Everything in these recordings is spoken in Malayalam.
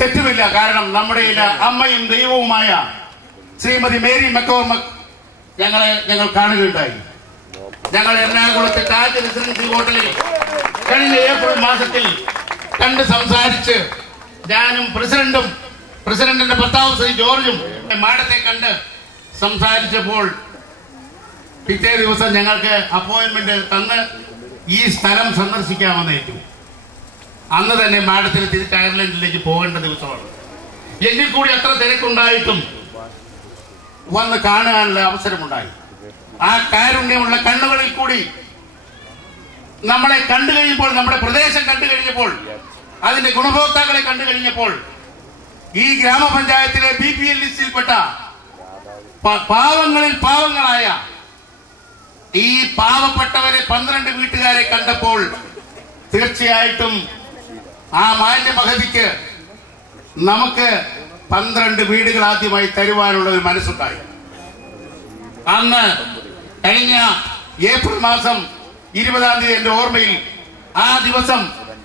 തെറ്റുമില്ല. കാരണം നമ്മുടെ അമ്മയും ദൈവവുമായ ശ്രീമതി മേരി മക്കോർമക് ഞങ്ങൾ കാണുകയുണ്ടായി. ഞങ്ങൾ എറണാകുളത്തെ താജ് റെസിഡൻസി ഹോട്ടലിൽ കഴിഞ്ഞ ഏപ്രിൽ മാസത്തിൽ കണ്ട് സംസാരിച്ച് ഞാനും പ്രസിഡന്റിന്റെ ഭർത്താവ് ശ്രീ ജോർജും മാഡത്തെ കണ്ട് സംസാരിച്ചപ്പോൾ പിറ്റേ ദിവസം ഞങ്ങൾക്ക് അപ്പോയിന്റ്മെന്റ് തന്ന് ഈ സ്ഥലം സന്ദർശിക്കാമെന്ന് ഏറ്റു. അന്ന് തന്നെ മാഡത്തിന് തിരിച്ച് അയർലൻഡിലേക്ക് പോകേണ്ട ദിവസമാണ്. എങ്കിൽ കൂടി അത്ര തിരക്കുണ്ടായിട്ടും വന്ന് കാണാനുള്ള അവസരമുണ്ടായി. ആ കാരുണ്യമുള്ള കണ്ണുകളിൽ കൂടി നമ്മളെ കണ്ടു കഴിഞ്ഞപ്പോൾ, നമ്മുടെ പ്രദേശം കണ്ടു കഴിഞ്ഞപ്പോൾ, അതിന്റെ ഗുണഭോക്താക്കളെ കണ്ടു കഴിഞ്ഞപ്പോൾ ഈ ഗ്രാമപഞ്ചായത്തിലെ BPL ലിസ്റ്റിൽപ്പെട്ട പാവങ്ങളിൽ പാവങ്ങളായ ഈ പാവപ്പെട്ടവരെ 12 വീട്ടുകാരെ കണ്ടപ്പോൾ തീർച്ചയായിട്ടും ആ മാന്യ മഹതിക്ക് നമുക്ക് 12 വീടുകൾ ആദ്യമായി തരുവാനുള്ള ഒരു മനസ്സുണ്ടായി. അന്ന് കഴിഞ്ഞ ഏപ്രിൽ മാസം 20-ാം തീയതി എന്റെ ഓർമ്മയിൽ ആ ദിവസം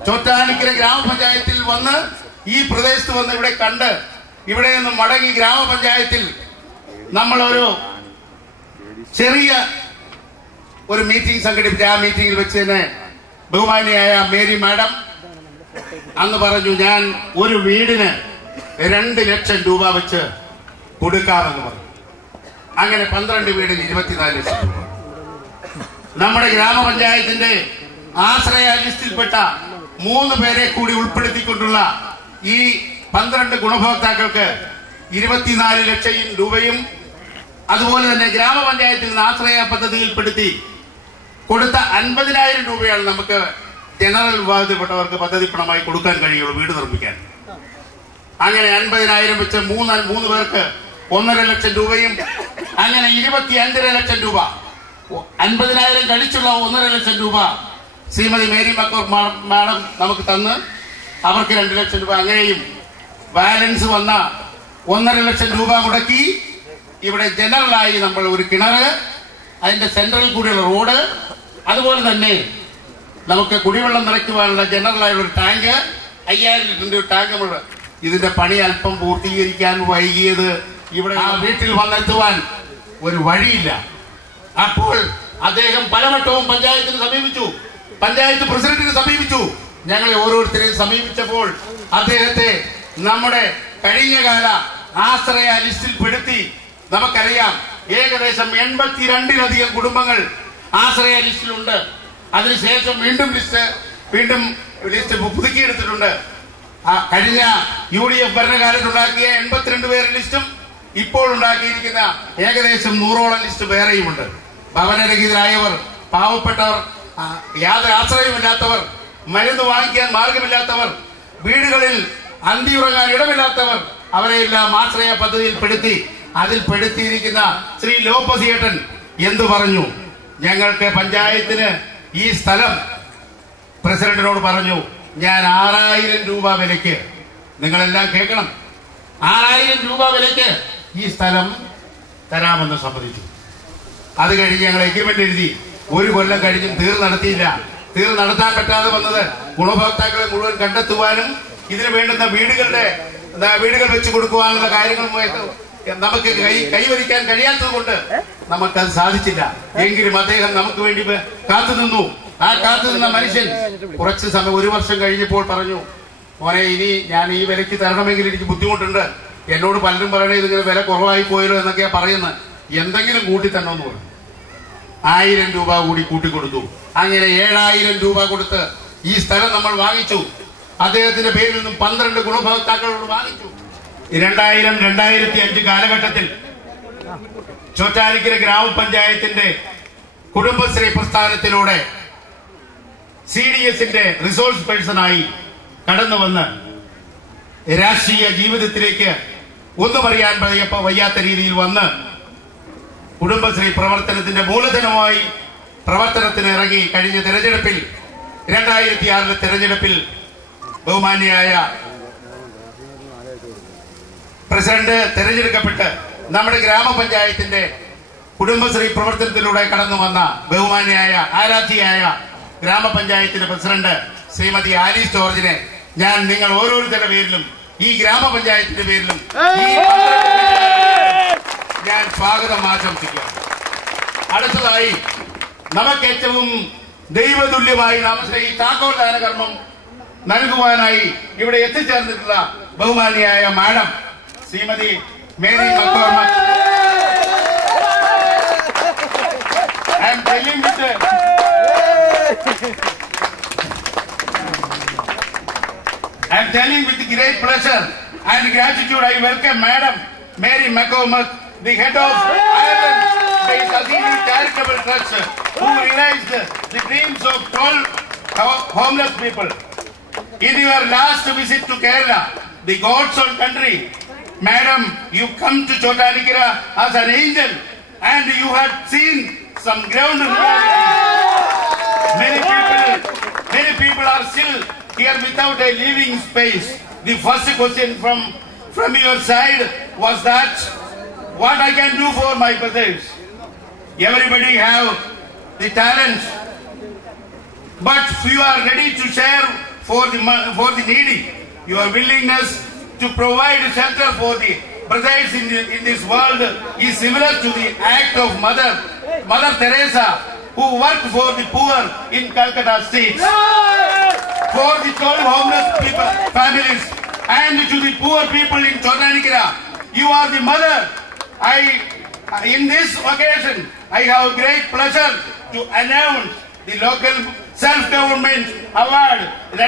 ചോറ്റാനിക്കര ഗ്രാമപഞ്ചായത്തിൽ വന്ന് ഈ പ്രദേശത്ത് വന്ന് ഇവിടെ കണ്ട് ഇവിടെ നിന്ന് മടങ്ങി ഗ്രാമപഞ്ചായത്തിൽ നമ്മളൊരു ചെറിയ ഒരു മീറ്റിംഗ് സംഘടിപ്പിച്ച് ആ മീറ്റിംഗിൽ വെച്ച് തന്നെ ബഹുമാനിയായ മേരി മാഡം അന്ന് പറഞ്ഞു, ഞാൻ ഒരു വീടിന് 2 ലക്ഷം രൂപ വെച്ച് കൊടുക്കാമെന്ന് പറഞ്ഞു. അങ്ങനെ 12 വീടിന് 24 ലക്ഷം രൂപ. നമ്മുടെ ഗ്രാമപഞ്ചായത്തിന്റെ ആശ്രയ ലിസ്റ്റിൽപ്പെട്ട 3 പേരെ കൂടി ഉൾപ്പെടുത്തിക്കൊണ്ടുള്ള ഈ 12 ഗുണഭോക്താക്കൾക്ക് 24 ലക്ഷം രൂപയും അതുപോലെ തന്നെ ഗ്രാമപഞ്ചായത്തിൽ നിന്ന് ആശ്രയ പദ്ധതിയിൽപ്പെടുത്തി കൊടുത്ത 50,000 രൂപയാണ് നമുക്ക് ജനറൽ വിഭാഗത്തിൽപ്പെട്ടവർക്ക് പദ്ധതി പണമായി കൊടുക്കാൻ കഴിയുള്ളൂ വീട് നിർമ്മിക്കാൻ. അങ്ങനെ 50,000 വെച്ച് 3 പേർക്ക് 1.5 ലക്ഷം രൂപയും അങ്ങനെ 25.5 ലക്ഷം രൂപ, 50,000 കഴിച്ചുള്ള 1.5 ലക്ഷം രൂപ ശ്രീമതി മേരി മക്കോർ മാഡം നമുക്ക് തന്ന് അവർക്ക് 2 ലക്ഷം രൂപ, അങ്ങനെയും ബാലൻസ് വന്ന 1.5 ലക്ഷം രൂപ മുടക്കി ഇവിടെ ജനറലായി നമ്മൾ ഒരു കിണറ്, അതിന്റെ സെൻട്രൽ കൂടിയുള്ള റോഡ്, അതുപോലെ തന്നെ നമുക്ക് കുടിവെള്ളം നിറയ്ക്കുവാനുള്ള ജനറലായുള്ള ഒരു ടാങ്ക്, 5000 ലിറ്ററിന്റെ ഒരു ടാങ്ക് നമ്മൾ. ഇതിന്റെ പണി അല്പം പൂർത്തീകരിക്കാൻ വൈകിയത് ഇവിടെ ആ വീട്ടിൽ വന്നെത്തുവാൻ ഒരു വഴിയില്ല. അപ്പോൾ അദ്ദേഹം പലവട്ടവും പഞ്ചായത്തിനെ സമീപിച്ചു, പഞ്ചായത്ത് പ്രസിഡന്റിനെ സമീപിച്ചു. ഞങ്ങളെ ഓരോരുത്തരെയും സമീപിച്ചപ്പോൾ അദ്ദേഹത്തെ നമ്മുടെ കഴിഞ്ഞകാല ആശ്രയ ലിസ്റ്റിൽ പെടുത്തി. നമുക്കറിയാം ഏകദേശം 82-ലധികം കുടുംബങ്ങൾ ആശ്രയ ലിസ്റ്റിലുണ്ട്. അതിനുശേഷം വീണ്ടും ലിസ്റ്റ് പുതുക്കിയെടുത്തിട്ടുണ്ട്. കഴിഞ്ഞ UDF ഭരണകാലത്തുണ്ടാക്കിയ 82 പേരുടെ ലിസ്റ്റും ഇപ്പോൾ ഉണ്ടാക്കിയിരിക്കുന്ന ഏകദേശം 100ഓളം ലിസ്റ്റ് വേറെയുമുണ്ട്. ഭവനരഹിതരായവർ, പാവപ്പെട്ടവർ, യാതൊരു ആശ്രയമില്ലാത്തവർ, മരുന്ന് വാങ്ങിക്കാൻ മാർഗമില്ലാത്തവർ, വീടുകളിൽ അന്തിയുറങ്ങാൻ ഇടമില്ലാത്തവർ, അവരെയെല്ലാം ആശ്രയ പദ്ധതിയിൽ പെടുത്തി. അതിൽ പെടുത്തിയിരിക്കുന്ന ശ്രീ ലോപ്പസിയേട്ടൻ എന്തു പറഞ്ഞു? ഞങ്ങൾക്ക് പഞ്ചായത്തിന് ഈ സ്ഥലം പ്രസിഡന്റിനോട് പറഞ്ഞു, ഞാൻ 6000 രൂപ വിലയ്ക്ക്, നിങ്ങളെല്ലാം കേൾക്കണം, 6000 രൂപ വിലയ്ക്ക് ഈ സ്ഥലം തരാമെന്ന് സമ്മതിച്ചു. അത് കഴിഞ്ഞ് ഞങ്ങൾ എഗ്രിമെന്റ് എഴുതി. 1 കൊല്ലം കഴിഞ്ഞും നടത്തിയില്ല. നടത്താൻ പറ്റാതെ വന്നത് ഗുണഭോക്താക്കളെ മുഴുവൻ കണ്ടെത്തുവാനും ഇതിന് വേണ്ടുന്ന വീടുകൾ വെച്ച് കൊടുക്കുവാനുള്ള കാര്യങ്ങളുമായിട്ട് നമുക്ക് കൈവരിക്കാൻ കഴിയാത്തത് കൊണ്ട് നമുക്കത് സാധിച്ചില്ല. എങ്കിലും അദ്ദേഹം നമുക്ക് വേണ്ടി കാത്തുനിന്നു. ആ കാത്തുനിന്ന മനുഷ്യൻ കുറച്ച് സമയം, 1 വർഷം കഴിഞ്ഞപ്പോൾ പറഞ്ഞു, മോനെ ഇനി ഞാൻ ഈ വിലയ്ക്ക് തരണമെങ്കിൽ എനിക്ക് ബുദ്ധിമുട്ടുണ്ട്. എന്നോട് പലരും പറയണേ ഇതിങ്ങനെ വില കുറവായി പോയല്ലോ എന്നൊക്കെയാ പറയുന്നത്. എന്തെങ്കിലും കൂട്ടി തന്നോന്ന് പറഞ്ഞു. 1000 രൂപ കൂടി കൂട്ടിക്കൊടുത്തു. അങ്ങനെ 7000 രൂപ കൊടുത്ത് ഈ സ്ഥലം നമ്മൾ വാങ്ങിച്ചു. അദ്ദേഹത്തിന്റെ പേരിൽ നിന്നും 12 ഗുണഭോക്താക്കളോട് വാങ്ങിച്ചു. 2000-2005 കാലഘട്ടത്തിൽ ചോറ്റാനിക്കര ഗ്രാമപഞ്ചായത്തിന്റെ കുടുംബശ്രീ പ്രസ്ഥാനത്തിലൂടെ CDSന്റെ റിസോഴ്സ് പേഴ്സണായി കടന്നു വന്ന് രാഷ്ട്രീയ ജീവിതത്തിലേക്ക് ഒന്നും അറിയാൻ വയ്യാത്ത രീതിയിൽ വന്ന് കുടുംബശ്രീ പ്രവർത്തനത്തിന്റെ മൂലധനമായി പ്രവർത്തനത്തിന് ഇറങ്ങി. കഴിഞ്ഞ തെരഞ്ഞെടുപ്പിൽ 2006 തെരഞ്ഞെടുപ്പിൽ ബഹുമാന്യയായ പ്രസിഡന്റ് തെരഞ്ഞെടുക്കപ്പെട്ട് നമ്മുടെ ഗ്രാമപഞ്ചായത്തിന്റെ കുടുംബശ്രീ പ്രവർത്തനത്തിലൂടെ കടന്നു വന്ന ബഹുമാന്യയായ ആരാധ്യയായ ഗ്രാമപഞ്ചായത്തിന്റെ പ്രസിഡന്റ് ശ്രീമതി ആലീസ് ജോർജിനെ ഞാൻ നിങ്ങൾ ഓരോരുത്തരുടെ പേരിലും ഈ ഗ്രാമപഞ്ചായത്തിന്റെ പേരിലും ഞാൻ സ്വാഗതം ആശംസിക്കാം. അടുത്തതായി നമുക്ക് ഏറ്റവും ദൈവതുല്യമായി നമ്മുടെ ഈ താക്കോൽദാന കർമ്മം നൽകുവാനായി ഇവിടെ എത്തിച്ചേർന്നിട്ടുള്ള ബഹുമാനിയായ madam Shrimati Mary McCormack. I am telling with great pleasure and gratitude I welcome Madam Mary McCormack, the head of Ireland-based Azini Charitable Trust, who realized the dreams of 12 homeless people. In your last visit to Kerala, the God's own country, Madam, you come to Chotanikira as an angel and you had seen some ground reality. Many people are still here without a living space. The first question from your side was that, what I can do for my brothers? Everybody have the talent, but few are ready to share for the needy. Your willingness to provide shelter for the brothers in this world is similar to the act of Mother Teresa, who worked for the poor in Calcutta State. For the 12 homeless families and to the poor people in Chotanikira, you are the mother. In this occasion, I have great pleasure to announce the local self-government award 2008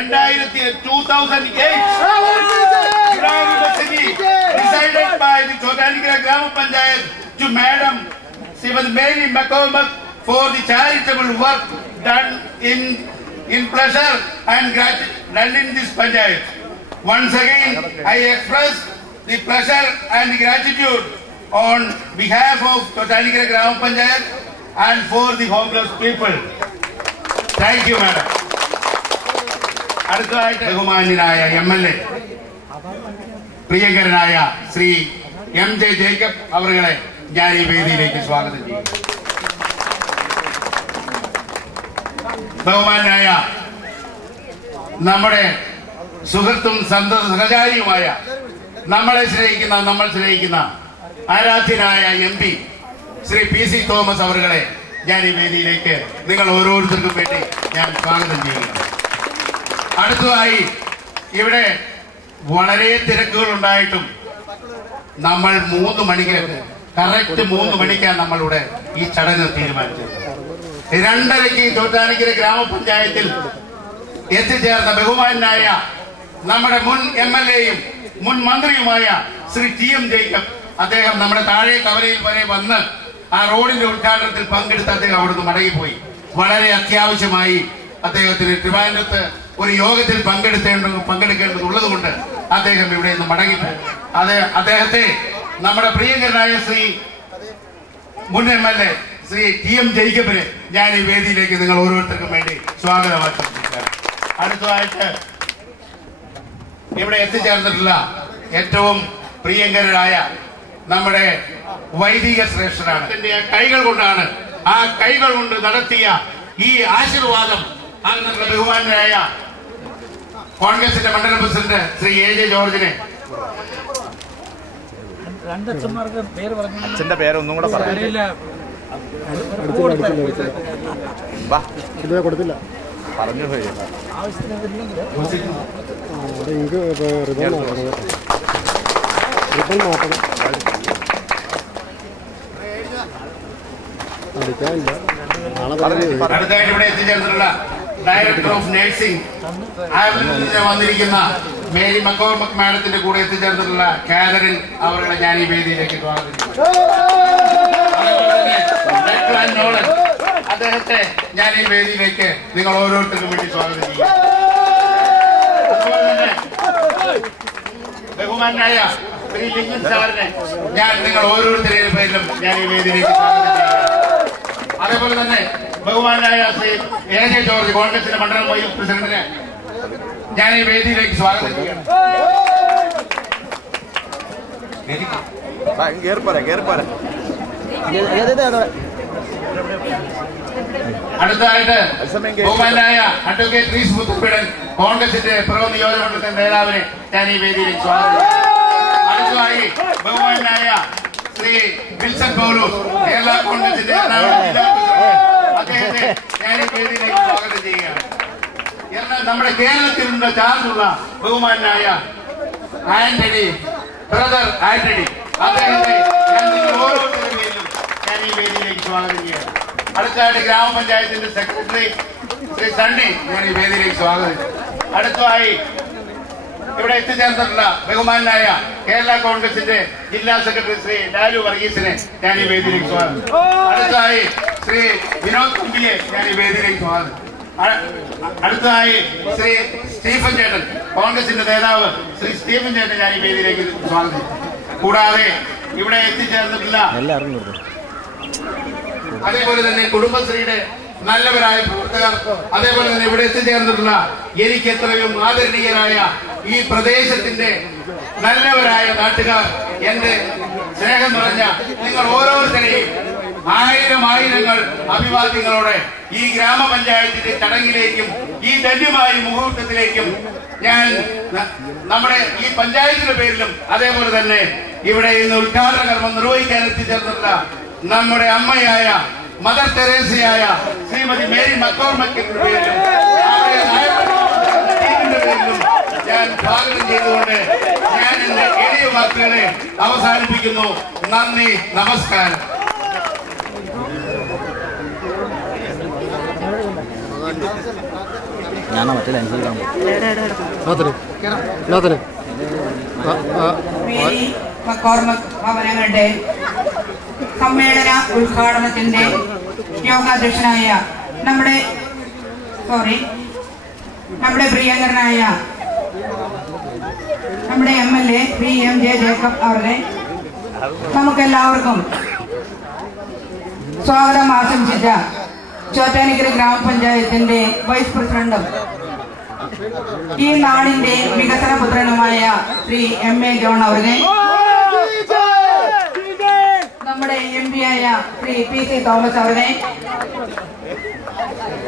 decided by the Chotanikira Grama Panchayat to Madam Srimati Mary McCormack for the charitable work done in pleasure and gratitude in this Panchayat. Once again, I express the pleasure and gratitude on behalf of Chotanikira Grama Panchayat and for the homeless people. Thank you, Madam. അടുത്തതായിട്ട് ബഹുമാന്യനായ MLA പ്രിയങ്കരനായ ശ്രീ MJ ജേക്കബ് അവരെ ഞാൻ ഈ വേദിയിലേക്ക് സ്വാഗതം ചെയ്യുന്നു. ബഹുമാനായ നമ്മുടെ സുഹൃത്തും സഹചാരിയുമായ നമ്മൾ സ്നേഹിക്കുന്ന ആരാധ്യനായ MP ശ്രീ PC തോമസ് അവരെ ഞാൻ ഈ വേദിയിലേക്ക് നിങ്ങൾ ഓരോരുത്തർക്കും വേണ്ടി ഞാൻ സ്വാഗതം ചെയ്യുന്നു. അടുത്തതായി ഇവിടെ വളരെ തിരക്കുകൾ ഉണ്ടായിട്ടും നമ്മൾ 3 മണിക്ക് കറക്റ്റ് 3 മണിക്കാണ് നമ്മളിവിടെ ഈ ചടങ്ങ് തീരുമാനിച്ചത്. 2:30 ചോറ്റാനിക്കര ഗ്രാമപഞ്ചായത്തിൽ എത്തിച്ചേർന്ന ബഹുമാനായ നമ്മുടെ മുൻ MLA-യും മുൻ മന്ത്രിയുമായ ശ്രീ TM ജേക്കബ്, അദ്ദേഹം നമ്മുടെ താഴെ കവലയിൽ വരെ വന്ന് ആ റോഡിന്റെ ഉദ്ഘാടനത്തിൽ പങ്കെടുത്ത് അദ്ദേഹം അവിടുന്ന് മടങ്ങിപ്പോയി. വളരെ അത്യാവശ്യമായി അദ്ദേഹത്തിന് ട്രിവാൻഡ്രത്ത് ഒരു യോഗത്തിൽ പങ്കെടുക്കേണ്ടതുള്ളത് കൊണ്ട് അദ്ദേഹം ഇവിടെ നിന്ന് മടങ്ങിപ്പോയി. അദ്ദേഹത്തെ നമ്മുടെ പ്രിയങ്കരനായ ശ്രീ മുൻ MLA ശ്രീ TM ജേക്കബിനെ ഞാൻ ഈ വേദിയിലേക്ക് നിങ്ങൾ ഓരോരുത്തർക്കും വേണ്ടി സ്വാഗതം ആശംസിക്കുകയാണ്. അടുത്തതായിട്ട് ഇവിടെ എത്തിച്ചേർന്നിട്ടുള്ള ഏറ്റവും പ്രിയങ്കരനായ നമ്മുടെ വൈദിക ശ്രേഷ്ഠനാണ്. കൈകൾ കൊണ്ടാണ് ആ കൈകൾ കൊണ്ട് നടത്തിയ ഈ ആശീർവാദം അങ്ങനെയുള്ള ബഹുമാനായ കോൺഗ്രസിന്റെ മണ്ഡലം പ്രസിഡന്റ് ശ്രീ AJ ജോർജിനെ അച്ഛന്റെ പേരൊന്നും കൂടെ പറഞ്ഞില്ല. കൊടുത്തില്ല പറഞ്ഞു പോയി. റിബൺ മാറ്റണം, അടിക്കാനില്ല. അടുത്തായിട്ട് ഇവിടെ എത്തിച്ചേർന്നിട്ടുള്ള ഡയറക്ടർ ഓഫ് നഴ്സിംഗ് അയർലൻഡിൽ നിന്ന് വന്നിരിക്കുന്ന മേരി മക്കോർമക് മാഡത്തിന്റെ കൂടെ എത്തിച്ചേർന്നിട്ടുള്ള കാതറിൻ അവരുടെ ഞാൻ ഈ വേദിയിലേക്ക് സ്വാഗതം ചെയ്യുന്നു. അദ്ദേഹത്തെ ഞാൻ ഈ വേദിയിലേക്ക് നിങ്ങൾ ഓരോരുത്തർക്കും വേണ്ടി സ്വാഗതം ചെയ്യും. അതുപോലെ തന്നെ ബഹുമാനായ ശ്രീ ലിംഗൻ സാറിനെ ഞാൻ നിങ്ങൾ ഓരോരുത്തരുടെയും പേരിലും ഞാൻ ഈ വേദിയിലേക്ക് സ്വാഗതം ചെയ്യുക. അതേപോലെ തന്നെ ബഹുമാനായ ശ്രീ AJ ജോർജ് കോൺഗ്രസിന്റെ മണ്ഡലം വൈസ് പ്രസിഡന്റിനെ ഞാൻ ഈ വേദിയിലേക്ക് സ്വാഗതം ചെയ്യണം. അടുത്തതായിട്ട് ബഹുമാനായ അഡ്വക്കേറ്റ് റീസ് മുത്തുപ്പിടൻ കോൺഗ്രസിന്റെ പ്രോ നിയോജക മണ്ഡലത്തിന്റെ നേതാവിനെ ഞാൻ ഈ വേദിയിലേക്ക് സ്വാഗതം ചെയ്യുന്നു. അടുത്തതായി ബഹുമാനായ ശ്രീ വിൽസൺ പൗലോസ്, കേരള കോൺഗ്രസിന്റെ അദ്ദേഹത്തെ ഞാൻ ഈ വേദിയിലേക്ക് സ്വാഗതം ചെയ്യുകയാണ്. നമ്മുടെ കേരളത്തിലുള്ള ചാർജുള്ള ബഹുമാനായ ആന്റണി, ബ്രദർ ആന്റണി, അദ്ദേഹത്തെ ഓരോരുത്തരുടെയും ഞാൻ ഈ വേദിയിലേക്ക് സ്വാഗതം ചെയ്യുകയാണ്. അടുത്തതായിട്ട് ഗ്രാമപഞ്ചായത്തിന്റെ സെക്രട്ടറി ശ്രീ സണ്ണി ഞാൻ ഈ വേദിയിലേക്ക് സ്വാഗതം ചെയ്യും. അടുത്തതായി ഇവിടെ എത്തിച്ചേർന്നിട്ടുള്ള ബഹുമാനായ കേരള കോൺഗ്രസിന്റെ ജില്ലാ സെക്രട്ടറി ശ്രീ ലാലു വർഗീസിനെ ഞാൻ ഈ വേദിയിലേക്ക് സ്വാഗതം. അടുത്തതായി ശ്രീ വിനോദ് കുമ്പിയെ ഞാൻ ഈ വേദിയിലേക്ക് സ്വാഗതം. അടുത്തതായി ശ്രീ സ്റ്റീഫൻ ചേട്ടൻ, കോൺഗ്രസിന്റെ നേതാവ് ശ്രീ സ്റ്റീഫൻ ചേട്ടൻ ഞാൻ ഈ വേദിയിലേക്ക് സ്വാഗതം. കൂടാതെ ഇവിടെ എത്തിച്ചേർന്നിട്ടുള്ള അതേപോലെ തന്നെ കുടുംബശ്രീയുടെ നല്ലവരായ പ്രവർത്തകർ, അതേപോലെ തന്നെ ഇവിടെ എത്തിച്ചേർന്നിട്ടുള്ള എനിക്ക് എത്രയും ആദരണീയരായ ഈ പ്രദേശത്തിന്റെ നല്ലവരായ നാട്ടുകാർ, എന്റെ സ്നേഹം നിറഞ്ഞ നിങ്ങൾ ഓരോരുത്തരെയും ആയിരങ്ങൾ അഭിവാദ്യങ്ങളോടെ ഈ ഗ്രാമപഞ്ചായത്തിന്റെ ചടങ്ങിലേക്കും ഈ ധന്യമായ മുഹൂർത്തത്തിലേക്കും ഞാൻ നമ്മുടെ ഈ പഞ്ചായത്തിന്റെ പേരിലും അതേപോലെ തന്നെ ഇവിടെ ഇന്ന് ഉദ്ഘാടന കർമ്മം നിർവഹിക്കാൻ എത്തിച്ചേർന്നിട്ടുള്ള നമ്മുടെ അമ്മയായ മദർ തെരേസയായ ശ്രീമതി മേരി മക്കോർമക്കിന്റെ പേരിലും ടീമിന്റെ പേരിലും ഞാൻ സ്വാഗതം ചെയ്തുകൊണ്ട് ഞാൻ എന്റെ എളിയ വാക്കുകളെ അവസാനിപ്പിക്കുന്നു. നന്ദി, നമസ്കാരം. മേരി മക്കോർമക് ഭവനങ്ങളുടെ സമ്മേളന ഉദ്ഘാടനത്തിന്റെ യോഗാധ്യക്ഷനായ നമ്മുടെ പ്രിയങ്കരനായ നമ്മുടെ MLA ശ്രീ MJ ജേക്കബ് അവരുടെ നമുക്കെല്ലാവർക്കും സ്വാഗതം ആശംസിച്ച ചോറ്റാനിക്കര ഗ്രാമപഞ്ചായത്തിന്റെ വൈസ് പ്രസിഡന്റും ഈ നാടിന്റെ വികസന പുത്രനുമായ ശ്രീ MA ജോൺ അവരുടെ, നമ്മുടെ MP ആയ ശ്രീ PC തോമസ് അവരുടെ,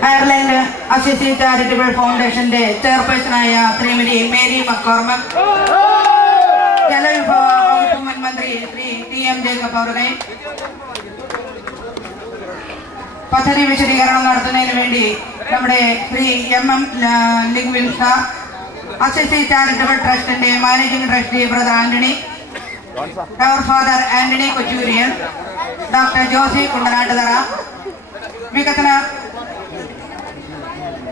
അയർലൻഡ് അസിസി ചാരിറ്റബിൾ ഫൗണ്ടേഷന്റെ ചെയർപേഴ്സണായ ശ്രീമതി മേരി മക്കോർമക്, ജലവിഭവ വകുപ്പ് മുൻ മന്ത്രി ശ്രീ TM ജേക്കബ് അവരുടെ, പദ്ധതി വിശദീകരണം നടത്തുന്നതിന് വേണ്ടി നമ്മുടെ Shri MM Lingwin sir, Assisi charitable ട്രസ്റ്റിന്റെ മാനേജിംഗ് ട്രസ്റ്റി ബ്രദർ ആന്റണി, അവർ ഫാദർ ആന്റണി കൊച്ചൂരിയൻ, ഡോക്ടർ ജോസി കുണ്ടനാട്ടുതറ, വികസന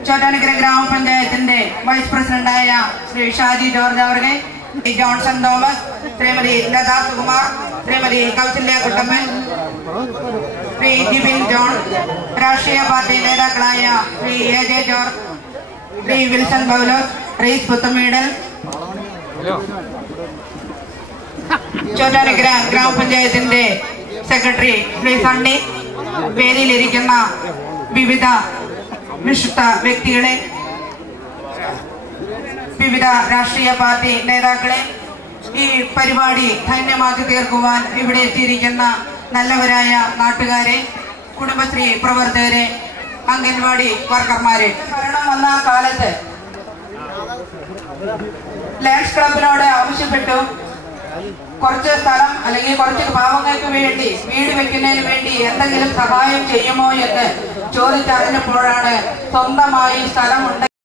ചോറ്റാനിക്കര ഗ്രാമപഞ്ചായത്തിന്റെ വൈസ് പ്രസിഡന്റായ ശ്രീ ഷാജി ജോർജ് അവരുടെ, ജോൺസൺ തോമസ്, ശ്രീമതി ലതാ സുകുമാർ, ശ്രീമതി കൗസല്യ കുട്ടമ്മൻ, ശ്രീ ജിബിൻ ജോൺ, രാഷ്ട്രീയ പാർട്ടി നേതാക്കളായ ശ്രീ AJ ജോർജ്, ശ്രീ വിൽസൺ പൗലോസ്, റീസ് പുത്തമീടൽ, ചോറ്റാനിക്കര ഗ്രാമപഞ്ചായത്തിന്റെ സെക്രട്ടറി ശ്രീ സണ്ണി, വേദിയിലിരിക്കുന്ന വിവിധ വിശിഷ്ട വ്യക്തികളെ, വിവിധ രാഷ്ട്രീയ പാർട്ടി നേതാക്കളെ, ഈ പരിപാടി ധന്യമാക്കി തീർക്കുവാൻ ഇവിടെ എത്തിയിരിക്കുന്ന നല്ലവരായ നാട്ടുകാരെ, കുടുംബശ്രീ പ്രവർത്തകരെ, അംഗൻവാടി വർക്കർമാരെ. ഭരണം വന്ന കാലത്ത് ലയൺസ് ക്ലബിനോട് ആവശ്യപ്പെട്ടു കുറച്ച് സ്ഥലം അല്ലെങ്കിൽ കുറച്ച് പാവങ്ങൾക്ക് വേണ്ടി വീട് വെക്കുന്നതിന് വേണ്ടി എന്തെങ്കിലും സഹായം ചെയ്യുമോ എന്ന് ചോദിച്ചറിഞ്ഞപ്പോഴാണ് സ്വന്തമായി സ്ഥലമുണ്ട്